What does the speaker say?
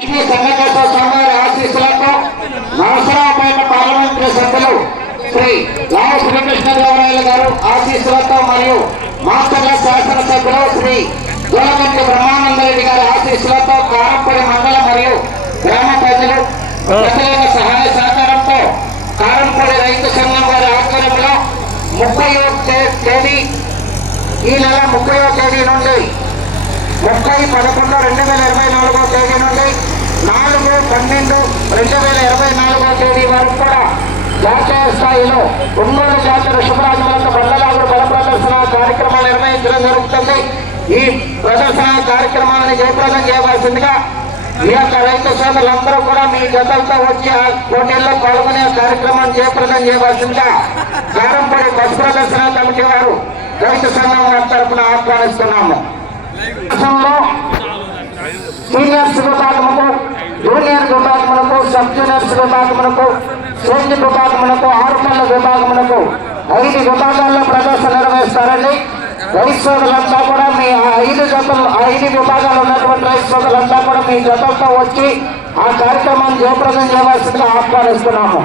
శ్రీ సంగమేశ్వర స్వామి ఆశీస్సులతో నరసరావుపేట పార్లమెంటరీ సభ్యులు శ్రీ లావ శ్రీకృష్ణదేవరాయలు గారు ఆశీస్సులతో మరియు మాచర్ల శాసనసభ్యులు శ్రీ దూలగంటి బ్రహ్మానంద రెడ్డి గారి ఆశీస్సులతో కారంపడి మండలం మరియు గ్రామ ప్రజలు ప్రజల సహాయ సహకారంతో కారంపడి రైతు సంఘం వారి ఆధ్వర్యంలో ముప్పై తేదీ ఈ నెల ముప్పై తేదీ నుండి ముప్పై పదకొండు రెండు వేల ఇరవై నాలుగో తేదీ నుండి నాలుగు పన్నెండు రెండు వేల ఇరవై నాలుగో తేదీ వరకు కూడా జాతీయ స్థాయిలో ఒంగోలు జాతర శుభరాజులకు బండలాగుడు బల ప్రదర్శన కార్యక్రమాలు నిర్వహించడం జరుగుతుంది. ఈ ప్రదర్శన కార్యక్రమాలను జయప్రదం చేయవలసిందిగా ఈ యొక్క రైతు సోదరులందరూ కూడా మీ జతలతో వచ్చి ఆ పోటీల్లో పాల్గొనే కార్యక్రమాన్ని జయప్రదం చేయవలసిందిగా కారంపూడి బస్ ప్రదర్శన కమిటీ వారు రైతు సంఘం తరఫున ఆహ్వానిస్తున్నాము. రాష్ట్రంలో సీనియర్స్ విభాగములకు జూనియర్ విభాగములకు సబ్ జూనియర్స్ విభాగములకు స్టేజ్ విభాగములకు ఆరుపల్ల విభాగములకు ఐదు విభాగాల్లో ప్రదర్శన నిర్వహిస్తారండి. రైతు సోదరులంతా కూడా మీ ఆ ఐదు జతలు ఐదు విభాగాలు ఉన్నటువంటి రైతు సోదరులంతా కూడా మీ జతలతో వచ్చి ఆ కార్యక్రమాన్ని జయప్రదం చేయవలసిందిగా ఆహ్వానిస్తున్నాము.